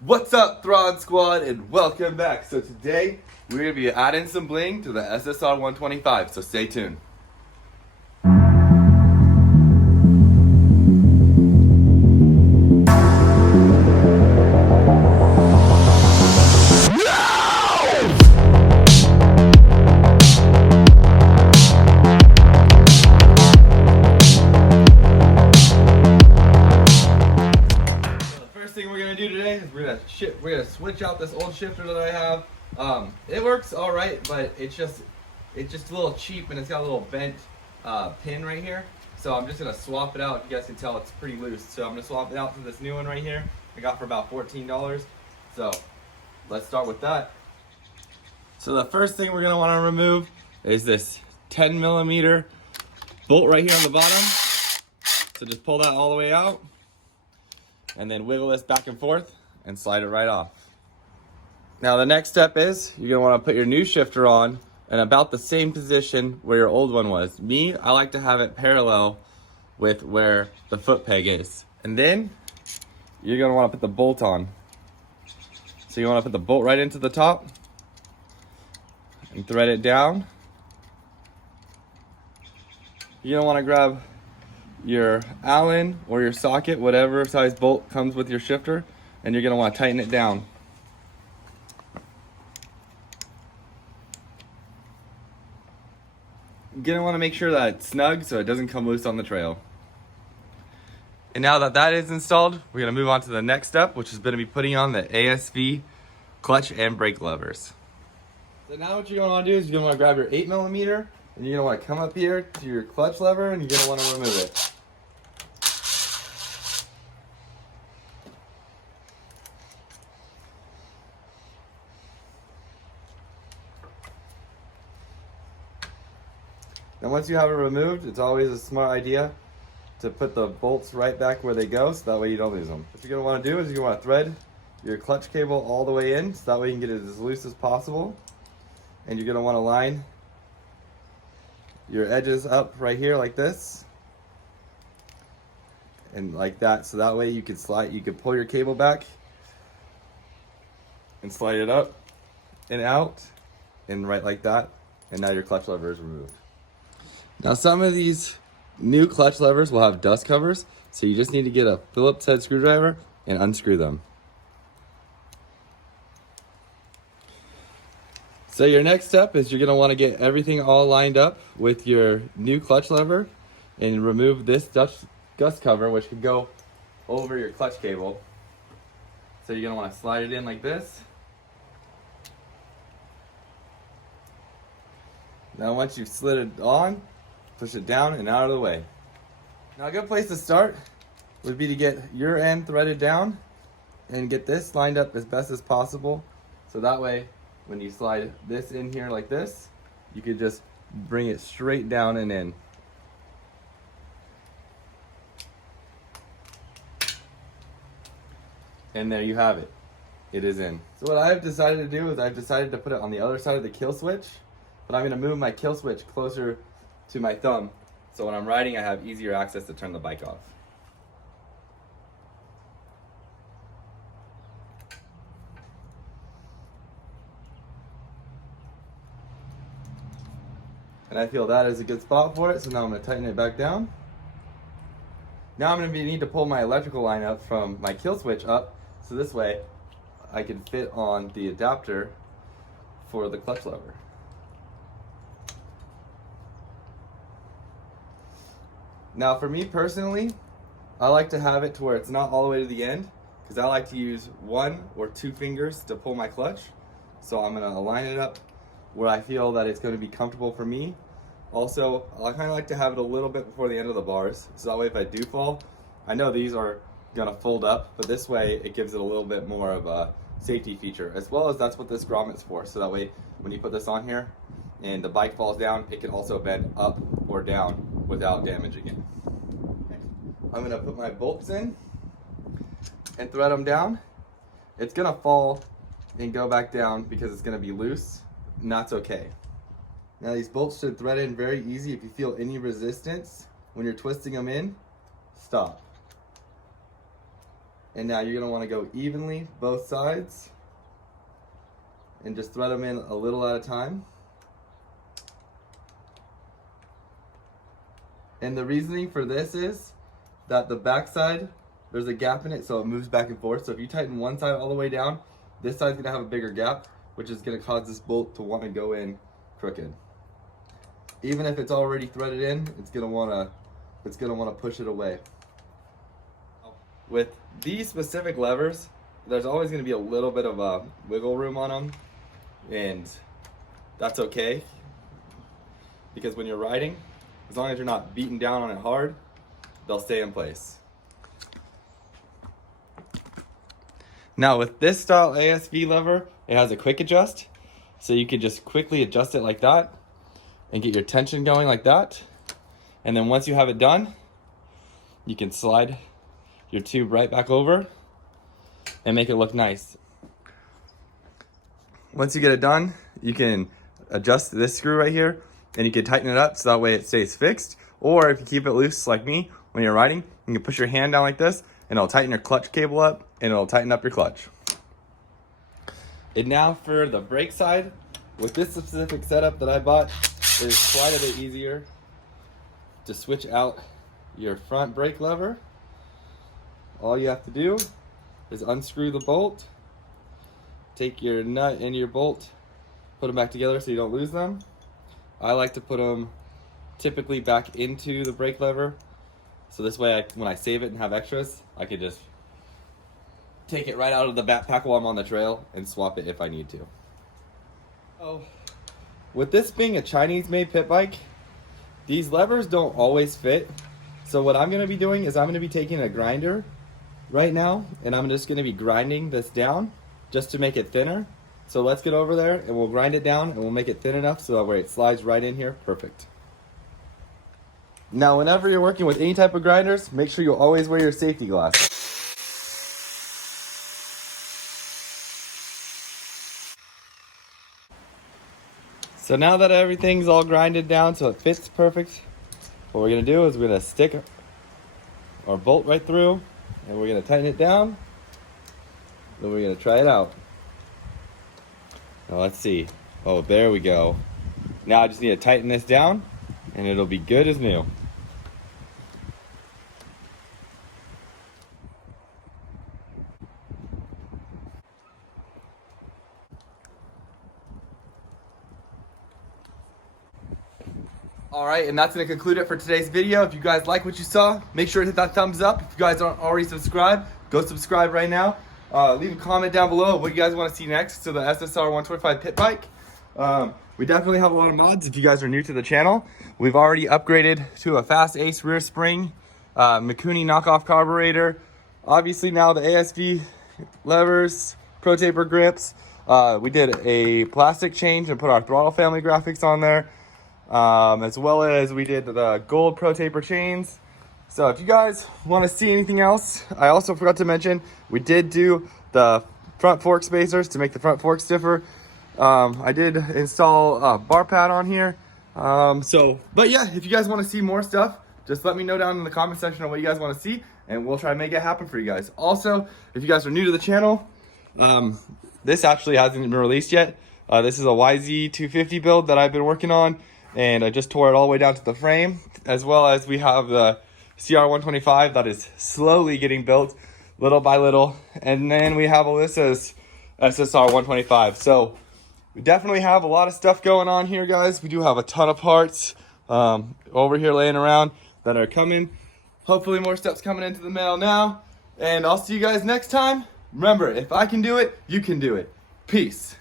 What's up, Thrawn Squad, and welcome back. So today, we're going to be adding some bling to the SSR 125, so stay tuned. Thing we're gonna do today is we're gonna switch out this old shifter that I have. It works all right, but it's just a little cheap and it's got a little bent pin right here. So I'm just gonna swap it out. You guys can tell it's pretty loose. So I'm gonna swap it out to this new one right here. I got for about $14. So let's start with that. So the first thing we're gonna want to remove is this 10 millimeter bolt right here on the bottom. So just pull that all the way out. And then wiggle this back and forth and slide it right off. Now the next step is you're gonna wanna put your new shifter on in about the same position where your old one was. Me, I like to have it parallel with where the foot peg is. And then you're gonna wanna put the bolt on. So you wanna put the bolt right into the top and thread it down. You're gonna wanna grab your Allen or your socket, whatever size bolt comes with your shifter, and you're going to want to tighten it down. You're going to want to make sure that it's snug so it doesn't come loose on the trail. And now that that is installed, we're going to move on to the next step, which is going to be putting on the ASV clutch and brake levers. So now what you're going to want to do is you're going to want to grab your 8 millimeter, and you're going to want to come up here to your clutch lever, and you're going to want to remove it. Now once you have it removed, it's always a smart idea to put the bolts right back where they go, so that way you don't lose them. What you're going to want to do is you're going to want to thread your clutch cable all the way in, so that way you can get it as loose as possible. And you're going to want to line your edges up right here like this. And like that, so that way you can pull your cable back and slide it up and out and right like that. And now your clutch lever is removed. Now some of these new clutch levers will have dust covers, so you just need to get a Phillips head screwdriver and unscrew them. So your next step is you're going to want to get everything all lined up with your new clutch lever and remove this dust cover, which can go over your clutch cable. So you're going to want to slide it in like this. Now once you've slid it on, push it down and out of the way. Now a good place to start would be to get your end threaded down and get this lined up as best as possible. So that way, when you slide this in here like this, you could just bring it straight down and in. And there you have it. It is in. So what I've decided to do is I've decided to put it on the other side of the kill switch, but I'm going to move my kill switch closer to my thumb, so when I'm riding I have easier access to turn the bike off. And I feel that is a good spot for it, so now I'm going to tighten it back down. Now I'm going to need to pull my electrical line up from my kill switch up, so this way I can fit on the adapter for the clutch lever. Now for me personally, I like to have it to where it's not all the way to the end, because I like to use 1 or 2 fingers to pull my clutch. So I'm going to align it up where I feel that it's going to be comfortable for me. Also, I kind of like to have it a little bit before the end of the bars, so that way if I do fall, I know these are going to fold up, but this way it gives it a little bit more of a safety feature, as well as that's what this grommet's for. So that way when you put this on here and the bike falls down, it can also bend up or down without damaging it. I'm going to put my bolts in and thread them down. It's going to fall and go back down because it's going to be loose, and that's okay. Now these bolts should thread in very easy. If you feel any resistance when you're twisting them in, stop. And now you're gonna wanna go evenly, both sides, and just thread them in a little at a time. And the reasoning for this is that the back side, there's a gap in it, so it moves back and forth. So if you tighten one side all the way down, this side's gonna have a bigger gap, which is gonna cause this bolt to wanna go in crooked. Even if it's already threaded in, it's gonna wanna push it away. With these specific levers, there's always gonna be a little bit of a wiggle room on them, and that's okay, because when you're riding, as long as you're not beating down on it hard, they'll stay in place. Now with this style ASV lever, it has a quick adjust, so you can just quickly adjust it like that and get your tension going like that. And then once you have it done, you can slide your tube right back over and make it look nice. Once you get it done, you can adjust this screw right here and you can tighten it up so that way it stays fixed. Or if you keep it loose like me, when you're riding, you can push your hand down like this and it'll tighten your clutch cable up and it'll tighten up your clutch. And now for the brake side, with this specific setup that I bought, it is quite a bit easier to switch out your front brake lever. All you have to do is unscrew the bolt, take your nut and your bolt, put them back together so you don't lose them. I like to put them typically back into the brake lever, so this way when I save it and have extras, I could just take it right out of the backpack while I'm on the trail and swap it if I need to. Oh, with this being a Chinese-made pit bike, these levers don't always fit. So what I'm going to be doing is I'm going to be taking a grinder right now, and I'm just going to be grinding this down just to make it thinner. So let's get over there and we'll grind it down and we'll make it thin enough so that way it slides right in here. Perfect. Now whenever you're working with any type of grinders, make sure you always wear your safety glasses. So now that everything's all grinded down so it fits perfect, what we're going to do is we're going to stick our bolt right through and we're going to tighten it down. Then we're going to try it out. Now let's see. Oh, there we go. Now I just need to tighten this down and it'll be good as new. Alright, and that's going to conclude it for today's video. If you guys like what you saw, make sure to hit that thumbs up. If you guys aren't already subscribed, go subscribe right now. Leave a comment down below what you guys want to see next to the SSR 125 pit bike. We definitely have a lot of mods if you guys are new to the channel. We've already upgraded to a Fast Ace rear spring, Mikuni knockoff carburetor. Obviously now the ASV levers, Pro Taper grips. We did a plastic change and put our throttle family graphics on there. As well as we did the gold Pro Taper chains. So if you guys want to see anything else, I also forgot to mention, we did do the front fork spacers to make the front fork stiffer. I did install a bar pad on here. But yeah, if you guys want to see more stuff, just let me know down in the comment section on what you guys want to see, and we'll try to make it happen for you guys. Also, if you guys are new to the channel, this actually hasn't been released yet. This is a YZ250 build that I've been working on, and I just tore it all the way down to the frame, as well as we have the CR125 that is slowly getting built little by little, and then we have Alyssa's SSR125. So we definitely have a lot of stuff going on here, guys. We do have a ton of parts over here laying around that are coming. Hopefully more stuff's coming into the mail now, and I'll see you guys next time. Remember, if I can do it, you can do it. Peace.